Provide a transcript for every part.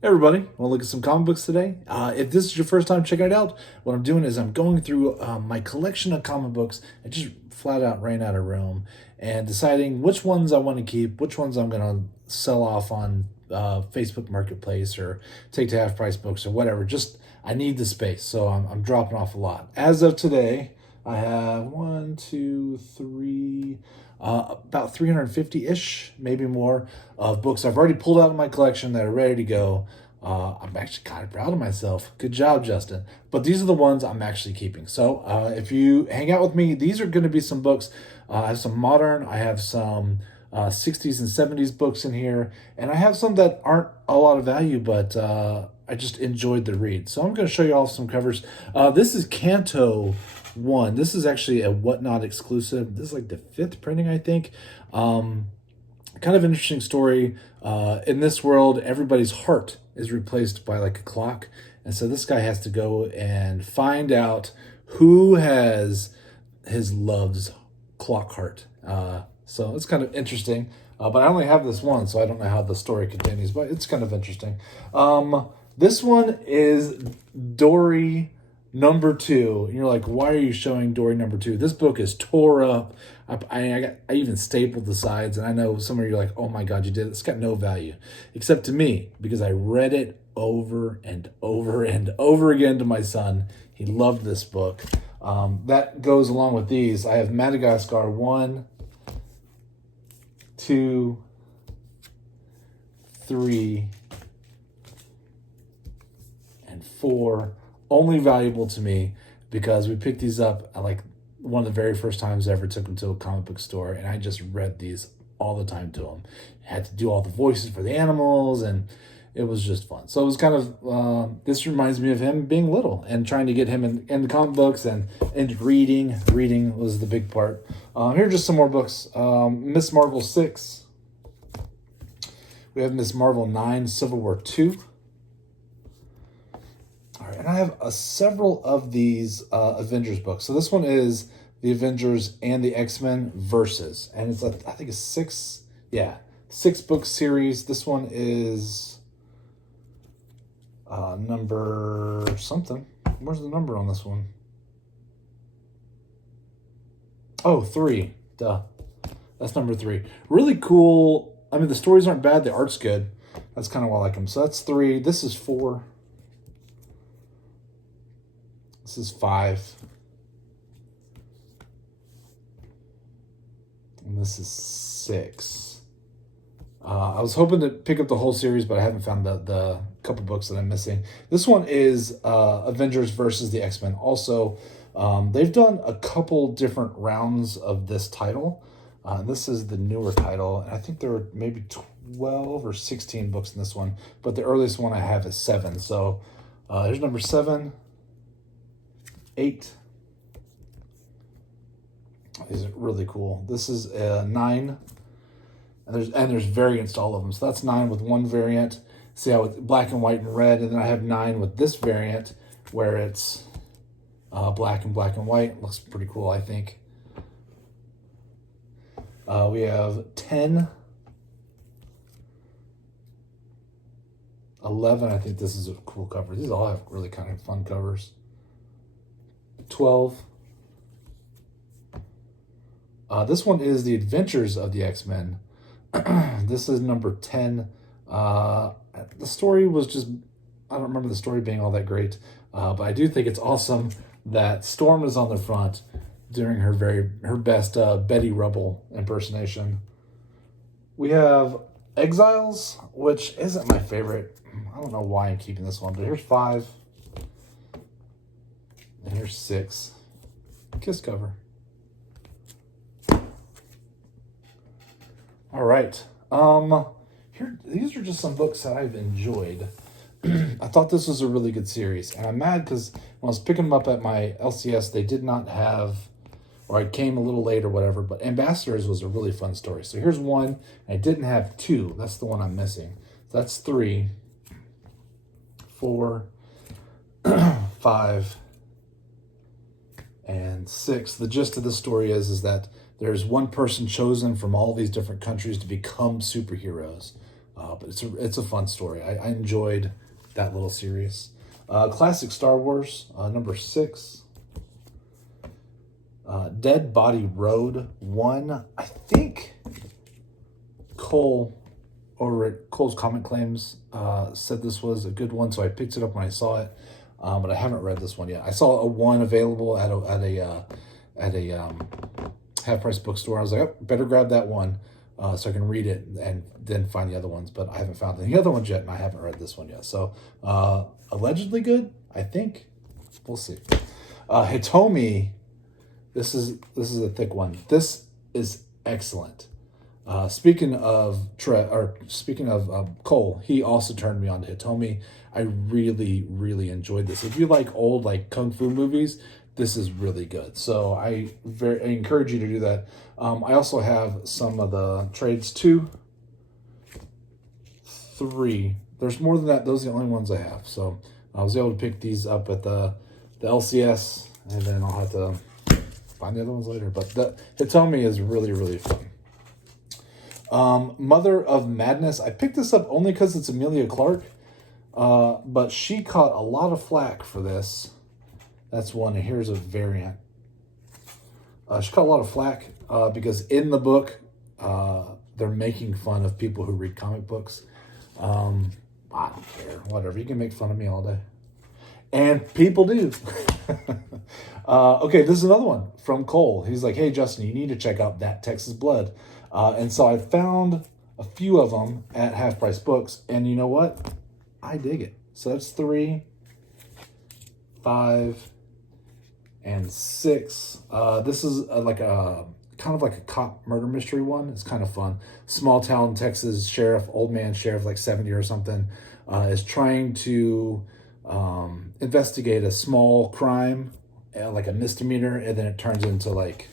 Hey everybody, want to look at some comic books today? If this is your first time checking it out, what I'm doing is I'm going through my collection of comic books. I just flat out ran out of room and deciding which ones I want to keep, which ones I'm going to sell off on Facebook Marketplace or take to half price books or whatever. Just I need the space, so I'm dropping off a lot. As of today, I have one, two, three, about 350-ish, maybe more, of books I've already pulled out of my collection that are ready to go. I'm actually kind of proud of myself. Good job, Justin. But these are the ones I'm actually keeping. So if you hang out with me, these are going to be some books. I have some modern, I have some 60s and 70s books in here, and I have some that aren't a lot of value, but I just enjoyed the read. So I'm going to show you all some covers. This is Canto 1. This is actually a Whatnot exclusive. This is like the 5th printing, I think. Kind of interesting story. In this world, everybody's heart is replaced by like a clock. And so this guy has to go and find out who has his love's clock heart. So it's kind of interesting. But I only have this one, so I don't know how the story continues, but it's kind of interesting. This one is Dory number 2. And you're like, why are you showing Dory number 2? This book is tore up. I even stapled the sides, and I know some of you are like, oh my God, you did it. It's got no value, except to me, because I read it over and over and over again to my son. He loved this book. That goes along with these. I have Madagascar 1, 2, 3, and 4. Only valuable to me because we picked these up at like one of the very first times I ever took them to a comic book store, and I just read these all the time to him. I had to do all the voices for the animals, and it was just fun. So it was kind of, this reminds me of him being little and trying to get him in the comic books and reading. Reading was the big part. Here are just some more books. Miss Marvel 6. We have Miss Marvel 9, Civil War 2. All right, and I have several of these Avengers books. So this one is the Avengers and the X-Men Versus, and it's I think a 6-book series. This one is number something. Where's the number on this one? Oh, 3. Duh. That's number 3. Really cool. I mean, the stories aren't bad. The art's good. That's kind of why I like them. So that's 3. This is 4. This is 5. And this is 6. I was hoping to pick up the whole series, but I haven't found the couple books that I'm missing. This one is Avengers versus the X-Men. Also, they've done a couple different rounds of this title. This is the newer title. And I think there were maybe 12 or 16 books in this one, but the earliest one I have is 7. So here's number 7. 8. These are really cool. This is 9, and there's variants to all of them. So that's 9 with one variant. See how it's black and white and red, and then I have 9 with this variant where it's black and white. Looks pretty cool, I think. We have 10, 11. I think this is a cool cover. These all have really kind of fun covers. 12. This one is The Adventures of the X-Men. This is number 10. The story was just, I don't remember the story being all that great, but I do think it's awesome that Storm is on the front doing her best Betty Rubble impersonation. We have Exiles, which isn't my favorite. I don't know why I'm keeping this one, but here's 5. And here's 6. Kiss cover. All right. Here, these are just some books that I've enjoyed. I thought this was a really good series, and I'm mad because when I was picking them up at my LCS, they did not have, or I came a little late or whatever, but Ambassadors was a really fun story. So here's 1, and I didn't have 2. That's the one I'm missing. So that's 3, 4, 5, and 6. The gist of the story is that there's one person chosen from all these different countries to become superheroes. But it's a fun story. I enjoyed that little series. Classic Star Wars, number 6. Dead Body Road 1. I think Cole over at Cole's Comic Claims said this was a good one, so I picked it up when I saw it. But I haven't read this one yet. I saw a one available at a half price bookstore. I was like, oh, better grab that one so I can read it and then find the other ones. But I haven't found any other ones yet, and I haven't read this one yet. So allegedly good, I think. We'll see. Hitomi. This is a thick one. This is excellent. Speaking of Cole, he also turned me on to Hitomi. I really, really enjoyed this. If you like old kung fu movies, this is really good. So I encourage you to do that. I also have some of the trades 2, 3. There's more than that. Those are the only ones I have. So I was able to pick these up at the LCS, and then I'll have to find the other ones later. But the Hitomi is really, really fun. Mother of Madness. I picked this up only because it's Emilia Clarke, but she caught a lot of flack for this. That's one, and here's a variant. She caught a lot of flack because in the book, they're making fun of people who read comic books. I don't care. Whatever. You can make fun of me all day. And people do. Okay, this is another one from Cole. He's like, hey, Justin, you need to check out That Texas Blood. And so I found a few of them at Half Price Books. And you know what? I dig it. So that's 3, 5, and 6. This is like a kind of like a cop murder mystery one. It's kind of fun. Small town Texas sheriff, old man sheriff, like 70 or something, is trying to investigate a small crime, like a misdemeanor, and then it turns into like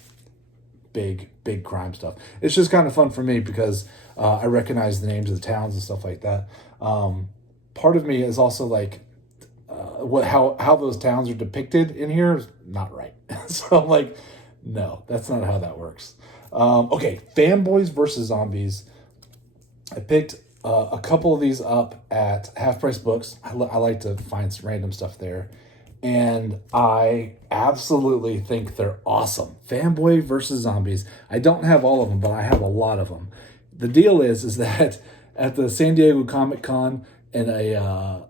big crime stuff. It's just kind of fun for me because I recognize the names of the towns and stuff like that. Part of me is also like, how those towns are depicted in here is not right. So I'm like, no, that's not how that works. Okay, Fanboys versus Zombies. I picked a couple of these up at Half Price Books. I like to find some random stuff there. And I absolutely think they're awesome. Fanboy versus Zombies. I don't have all of them, but I have a lot of them. The deal is that at the San Diego Comic Con, and a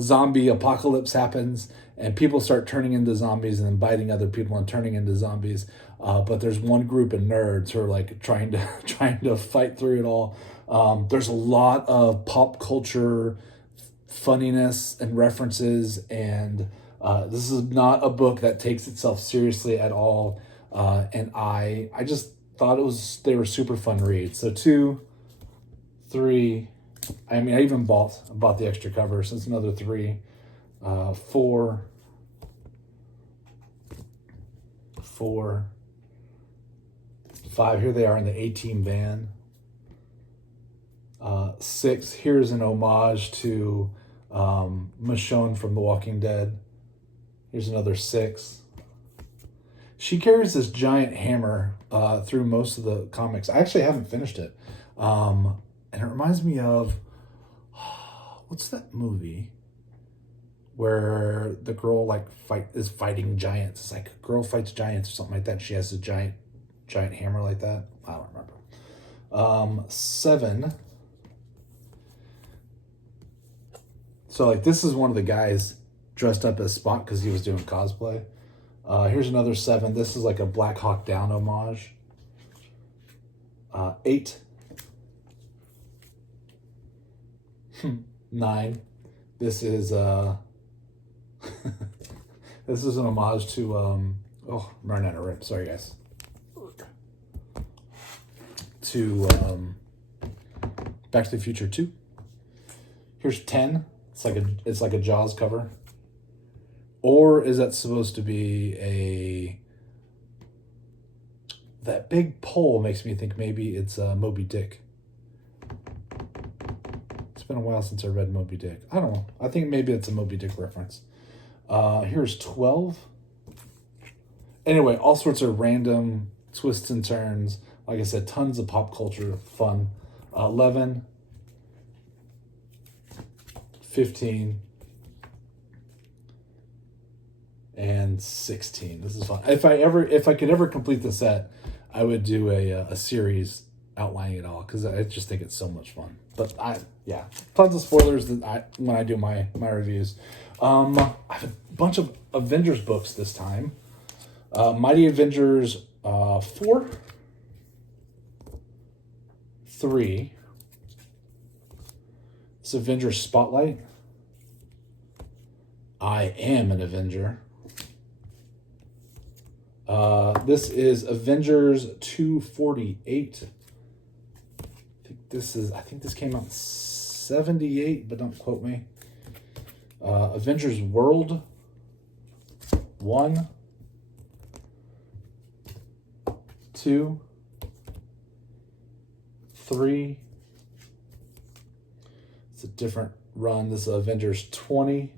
zombie apocalypse happens, and people start turning into zombies and then biting other people and turning into zombies. But there's one group of nerds who are like trying to fight through it all. There's a lot of pop culture funniness and references, and this is not a book that takes itself seriously at all. And I just thought they were super fun reads. So 2, 3. I mean, I even bought the extra cover, so it's another 3, 4, 5. Here they are in the A-Team van. 6. Here's an homage to Michonne from The Walking Dead. Here's another 6. She carries this giant hammer through most of the comics. I actually haven't finished it. And it reminds me of, what's that movie where the girl is fighting giants? It's like Girl Fights Giants or something like that. And she has a giant hammer like that. I don't remember. 7. So this is one of the guys dressed up as Spock because he was doing cosplay. Here's another 7. This is like a Black Hawk Down homage. 8. 9. This is this is an homage to I'm running out of rip. Sorry guys. To Back to the Future 2. Here's 10. It's like a Jaws cover. Or is that supposed to be that big pole makes me think maybe it's Moby Dick. It's been a while since I read Moby Dick. I don't know. I think maybe it's a Moby Dick reference. Here's 12. Anyway, all sorts of random twists and turns. Like I said, tons of pop culture fun. 11. 15, and 16. This is fun. If I could ever complete the set, I would do a series outlining it all, because I just think it's so much fun. But tons of spoilers when I do my reviews. I have a bunch of Avengers books this time. Mighty Avengers 4, 3. It's Avengers Spotlight. I Am an Avenger. This is Avengers 248. I think this came out in 78, but don't quote me. Avengers World 1, 2, 3. It's a different run. This is Avengers 20.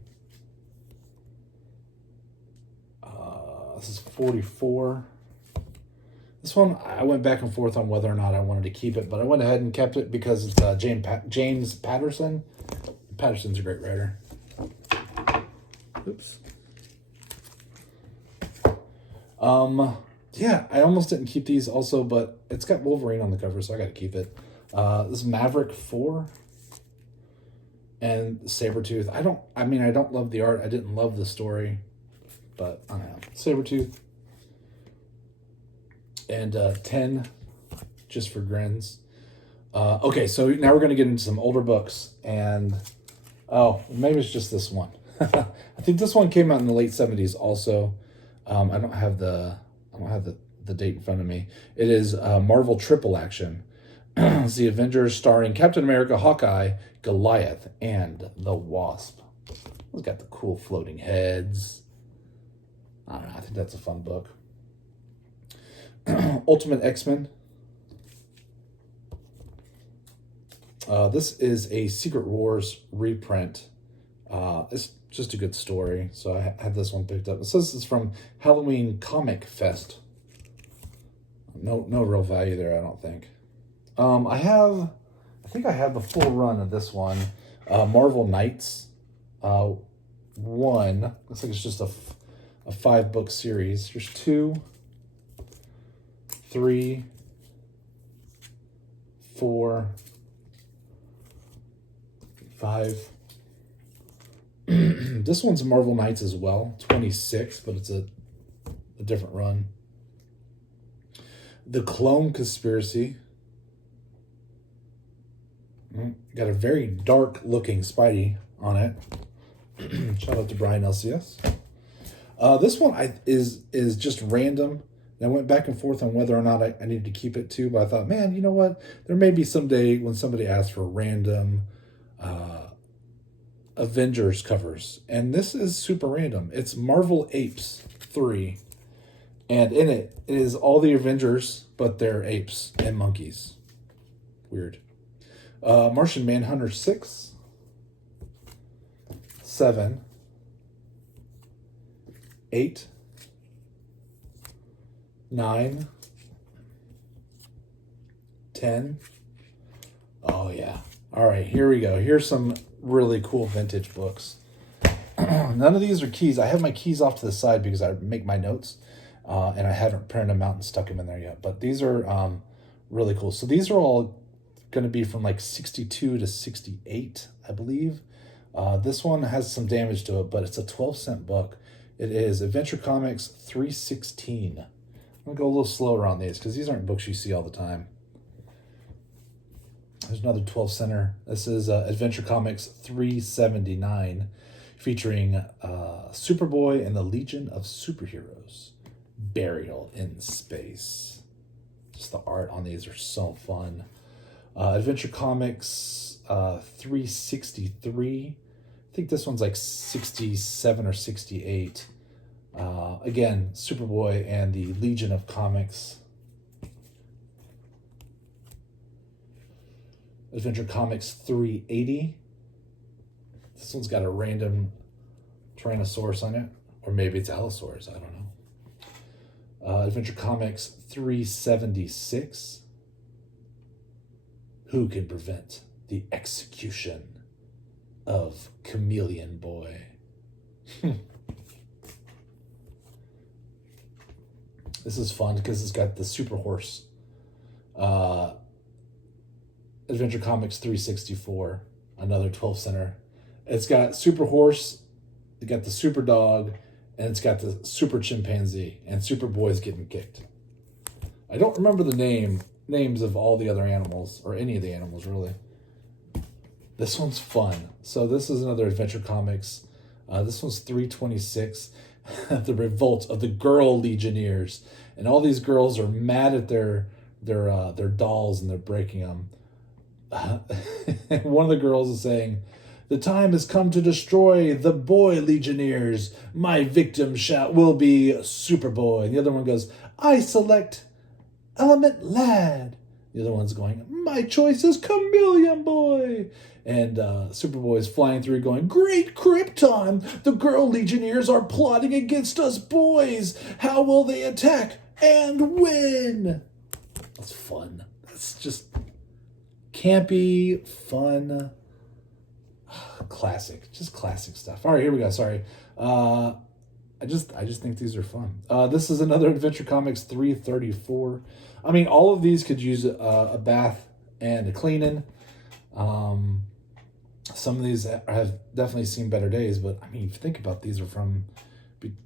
This is 44. This one, I went back and forth on whether or not I wanted to keep it, but I went ahead and kept it because it's James Patterson. Patterson's a great writer. Oops. Yeah, I almost didn't keep these also, but it's got Wolverine on the cover, so I got to keep it. This is Maverick 4 and Sabretooth. I don't love the art. I didn't love the story, but I don't know. Sabretooth. And 10, just for grins. Okay, so now we're going to get into some older books, and maybe it's just this one. I think this one came out in the late 70s also. I don't have the date in front of me. It is Marvel Triple Action. It's the Avengers starring Captain America, Hawkeye, Goliath, and the Wasp. It's got the cool floating heads. I don't know. I think that's a fun book. Ultimate X-Men. This is a Secret Wars reprint. It's just a good story, so I had this one picked up. It says it's from Halloween Comic Fest. No real value there, I don't think. I think I have the full run of this one. Marvel Knights 1. Looks like it's just a 5-book series. There's 2, 3, 4, 5. This one's Marvel Knights as well, 26, but it's a different run. The Clone Conspiracy. Got a very dark looking Spidey on it. Shout out to Brian LCS. This one is just random. And I went back and forth on whether or not I needed to keep it too, but I thought, man, you know what? There may be someday when somebody asks for random Avengers covers. And this is super random. It's Marvel Apes 3. And in it is all the Avengers, but they're apes and monkeys. Weird. Martian Manhunter 6. 7. 8. 9, 10. Oh, yeah. All right, here we go. Here's some really cool vintage books. None of these are keys. I have my keys off to the side because I make my notes, and I haven't printed them out and stuck them in there yet. But these are really cool. So these are all going to be from like 62 to 68, I believe. This one has some damage to it, but it's a 12-cent book. It is Adventure Comics 316. I'm going to go a little slower on these because these aren't books you see all the time. There's another 12-center. This is Adventure Comics 379, featuring Superboy and the Legion of Superheroes, Burial in Space. Just the art on these are so fun. Adventure Comics 363. I think this one's like 67 or 68. Again, Superboy and the Legion of Comics. Adventure Comics 380. This one's got a random Tyrannosaurus on it. Or maybe it's Allosaurus, I don't know. Adventure Comics 376. Who can prevent the execution of Chameleon Boy. This is fun because it's got the Super Horse. Adventure Comics 364, another 12 center. It's got Super Horse, it's got the Super Dog, and it's got the Super Chimpanzee, and Superboy's getting kicked. I don't remember the names of all the other animals, or any of the animals, really. This one's fun. So this is another Adventure Comics. This one's 326, The Revolt of the Girl Legionnaires. And all these girls are mad at their dolls, and they're breaking them. One of the girls is saying, "The time has come to destroy the boy legionnaires. My victim will be Superboy." And the other one goes, "I select Element Lad." The other one's going, "My choice is Chameleon Boy." And Superboy is flying through going, "Great Krypton! The girl legionnaires are plotting against us boys. How will they attack and win?" That's fun. That's just campy, fun, classic, just classic stuff. All right, here we go. Sorry, I just think these are fun. This is another Adventure Comics 334. I mean, all of these could use a bath and a cleaning. Some of these have definitely seen better days, but I mean, if you think about, these are from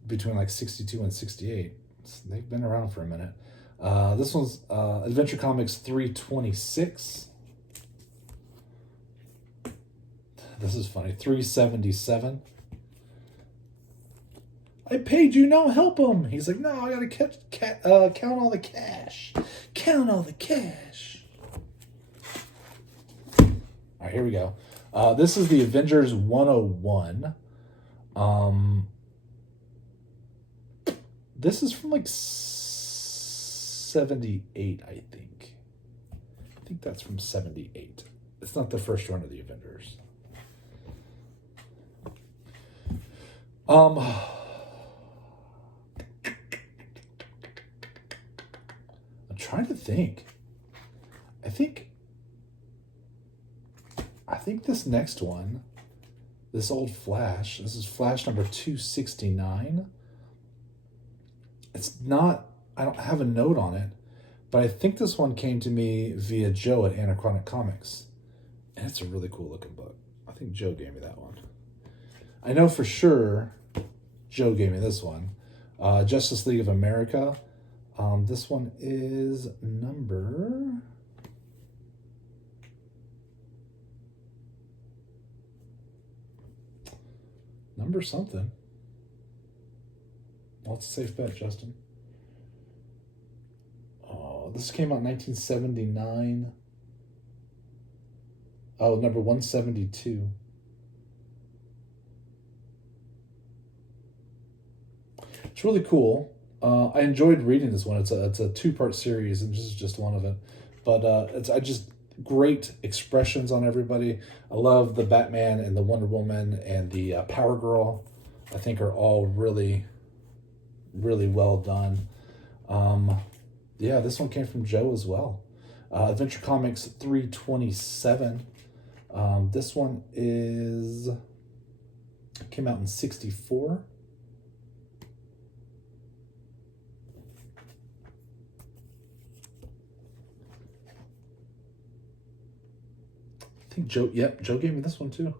between like 62 and 68. They've been around for a minute. This one's Adventure Comics 326. This is funny. 377. "I paid you, now help him." He's like, "No, I gotta count all the cash. Count all the cash." All right, here we go. This is the Avengers 101. This is from like 78, I think. I think that's from 78. It's not the first run of the Avengers. I'm trying to think. I think this next one, this old Flash, this is Flash number 269. It's not, I don't have a note on it, but I think this one came to me via Joe at Anachronic Comics. And it's a really cool looking book. I think Joe gave me that one. I know for sure Joe gave me this one. Justice League of America. This one is number something. Well, it's a safe bet, Justin. Oh, this came out in 1979. Oh, number 172. It's really cool. I enjoyed reading this one. It's a two-part series, and this is just one of it. But I just great expressions on everybody. I love the Batman and the Wonder Woman and the Power Girl. I think are all really, really well done. Yeah, this one came from Joe as well. Adventure Comics 327. This one came out in 64. I think Joe gave me this one too.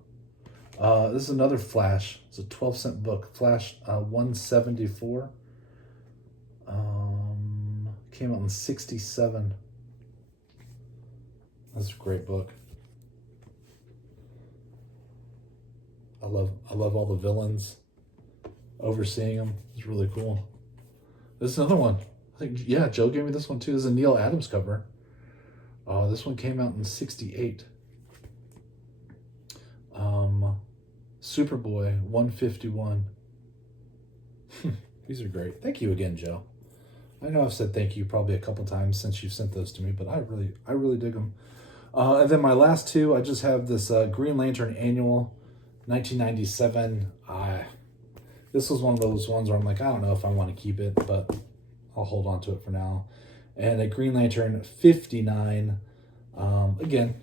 This is another Flash. It's a 12-cent book. Flash 174. Came out in 67. That's a great book. I love all the villains. Overseeing them is really cool. This is another one. I think, yeah, Joe gave me this one too. This is a Neil Adams cover. This one came out in 68. Superboy 151. These are great. Thank you again, Joe. I know I've said thank you probably a couple times since you've sent those to me, but I really dig them. And then my last two, I just have this Green Lantern Annual 1997. This was one of those ones where I'm like, I don't know if I want to keep it, but I'll hold on to it for now. And a Green Lantern 59. Again,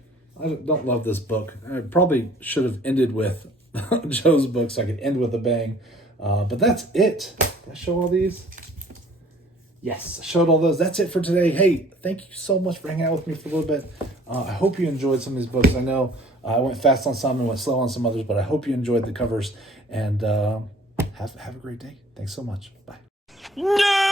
I don't love this book. I probably should have ended with Joe's book so I could end with a bang. But that's it. Did I show all these? Yes, I showed all those. That's it for today. Hey, thank you so much for hanging out with me for a little bit. I hope you enjoyed some of these books. I know I went fast on some and went slow on some others, but I hope you enjoyed the covers. And have a great day. Thanks so much. Bye. No!